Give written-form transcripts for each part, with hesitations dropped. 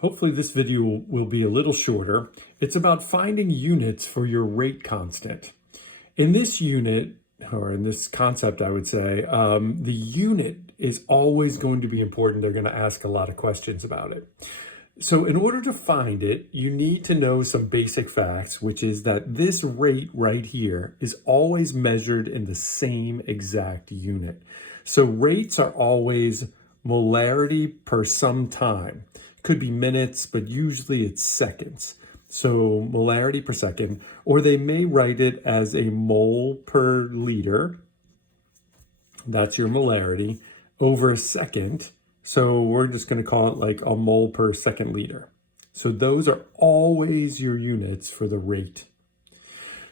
Hopefully this video will be a little shorter. It's about finding units for your rate constant. In this unit, or in this concept, I would say, the unit is always going to be important. They're going to ask a lot of questions about it. So in order to find it, you need to know some basic facts, which is that this rate right here is always measured in the same exact unit. So rates are always molarity per some time. Could be minutes, but usually it's seconds. So molarity per second, or they may write it as a mole per liter. That's your molarity over a second. So we're just going to call it like a mole per second liter. So those are always your units for the rate.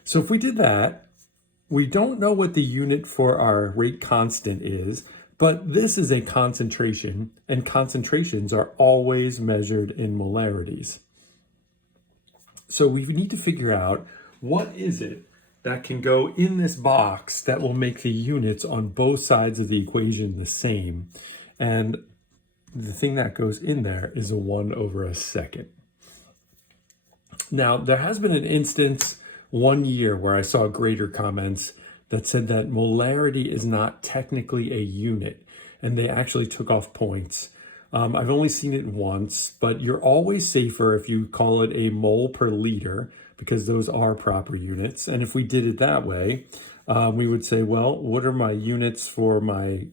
So if we did that, we don't know what the unit for our rate constant is, but this is a concentration, and concentrations are always measured in molarities. So we need to figure out what is it that can go in this box that will make the units on both sides of the equation the same. And the thing that goes in there is a 1 over a second. Now, there has been an instance one year where I saw grader comments that said that molarity is not technically a unit, and they actually took off points. I've only seen it once, but you're always safer if you call it a mole per liter, because those are proper units. And if we did it that way, we would say, well, what are my units for my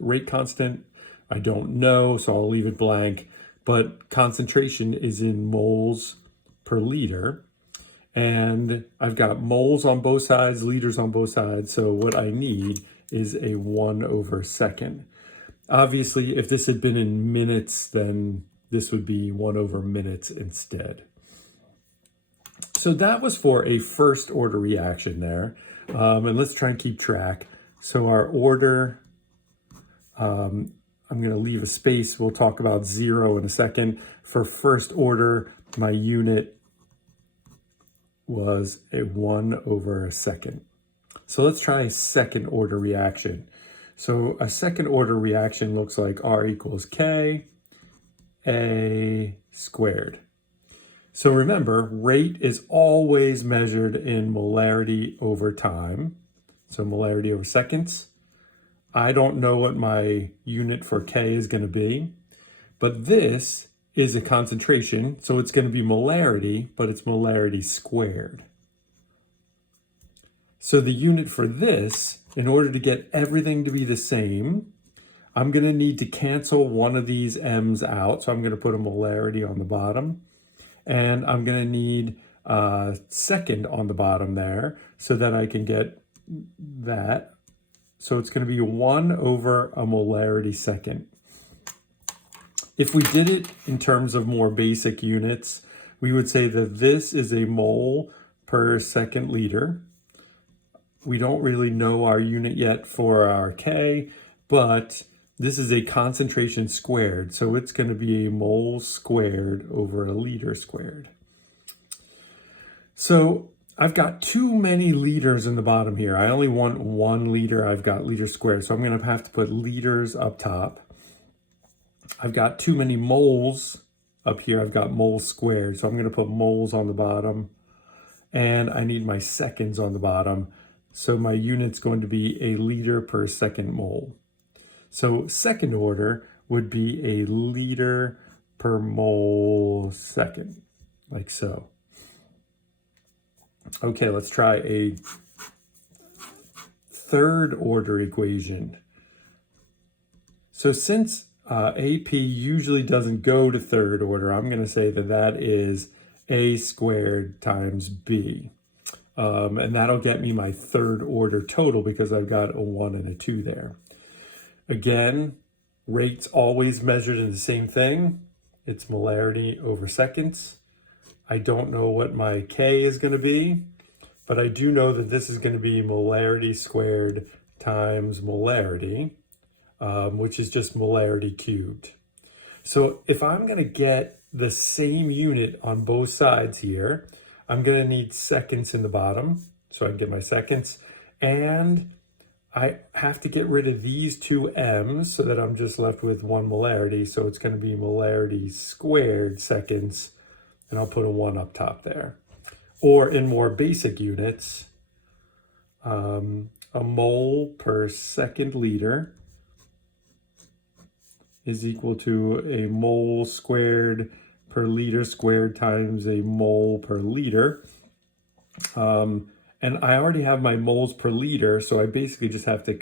rate constant? I don't know, so I'll leave it blank, but concentration is in moles per liter. And I've got moles on both sides, liters on both sides. So what I need is a 1 over second. Obviously, if this had been in minutes, then this would be 1 over minutes instead. So that was for a first order reaction there. And let's try and keep track. So our order, I'm going to leave a space. We'll talk about 0 in a second. For first order, my unit was a 1 over a second. So let's try a second order reaction. So a second order reaction looks like R equals K A squared. So remember, rate is always measured in molarity over time. So molarity over seconds. I don't know what my unit for K is going to be, but this is a concentration, so it's going to be molarity, but it's molarity squared. So the unit for this, in order to get everything to be the same, I'm going to need to cancel one of these M's out. So I'm going to put a molarity on the bottom, and I'm going to need a second on the bottom there so that I can get that. So it's going to be 1 over a molarity second. If we did it in terms of more basic units, we would say that this is a mole per second liter. We don't really know our unit yet for our K, but this is a concentration squared. So it's going to be a mole squared over a liter squared. So I've got too many liters in the bottom here. I only want 1 liter. I've got liter squared. So I'm going to have to put liters up top. I've got too many moles up here. I've got moles squared. So I'm going to put moles on the bottom. And I need my seconds on the bottom. So my unit's going to be a liter per second mole. So second order would be a liter per mole second, like so. Okay, let's try a third order equation. So since AP usually doesn't go to third order, I'm going to say that that is A squared times B. And that'll get me my third order total because I've got a 1 and a 2 there. Again, rates always measured in the same thing. It's molarity over seconds. I don't know what my K is going to be, but I do know that this is going to be molarity squared times molarity, which is just molarity cubed. So if I'm going to get the same unit on both sides here, I'm going to need seconds in the bottom, so I can get my seconds, and I have to get rid of these two m's so that I'm just left with 1 molarity. So it's going to be molarity squared seconds, and I'll put a 1 up top there. Or in more basic units, a mole per second liter is equal to a mole squared per liter squared times a mole per liter. And I already have my moles per liter, so I basically just have to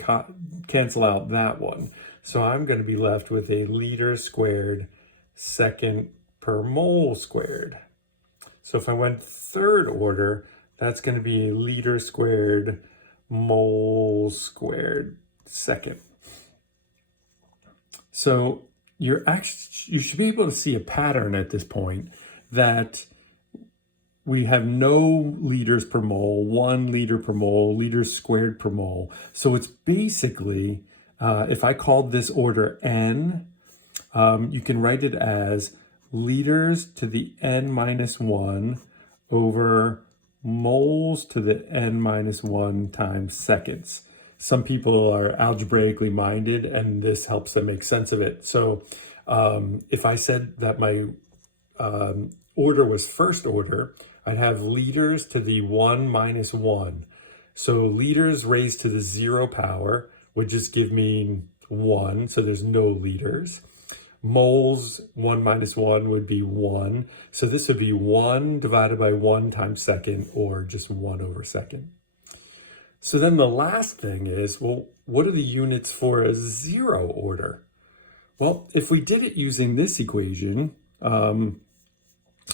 cancel out that one. So I'm going to be left with a liter squared second per mole squared. So if I went third order, that's going to be a liter squared mole squared second. So you should be able to see a pattern at this point that we have no liters per mole, 1 liter per mole, liters squared per mole. So it's basically, if I called this order n, you can write it as liters to the n minus 1 over moles to the n minus 1 times seconds. Some people are algebraically minded, and this helps them make sense of it. So if I said that my order was first order, I'd have liters to the 1 minus 1. So liters raised to the 0 power would just give me 1, so there's no liters. Moles, 1 minus 1 would be 1. So this would be 1 divided by 1 times second, or just 1 over second. So then the last thing is, well, what are the units for a 0 order? Well, if we did it using this equation,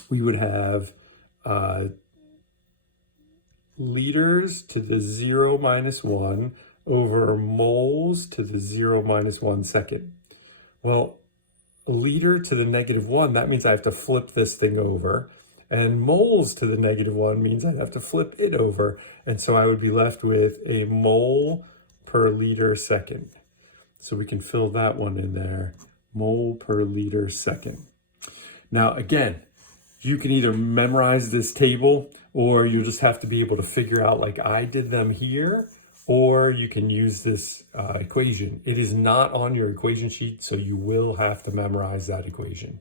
we would have liters to the 0 minus 1 over moles to the 0 minus 1 second. Well, a liter to the negative 1, that means I have to flip this thing over. And moles to the negative 1 means I'd have to flip it over. And so I would be left with a mole per liter second. So we can fill that one in there, mole per liter second. Now, again, you can either memorize this table, or you'll just have to be able to figure out like I did them here, or you can use this equation. It is not on your equation sheet, so you will have to memorize that equation.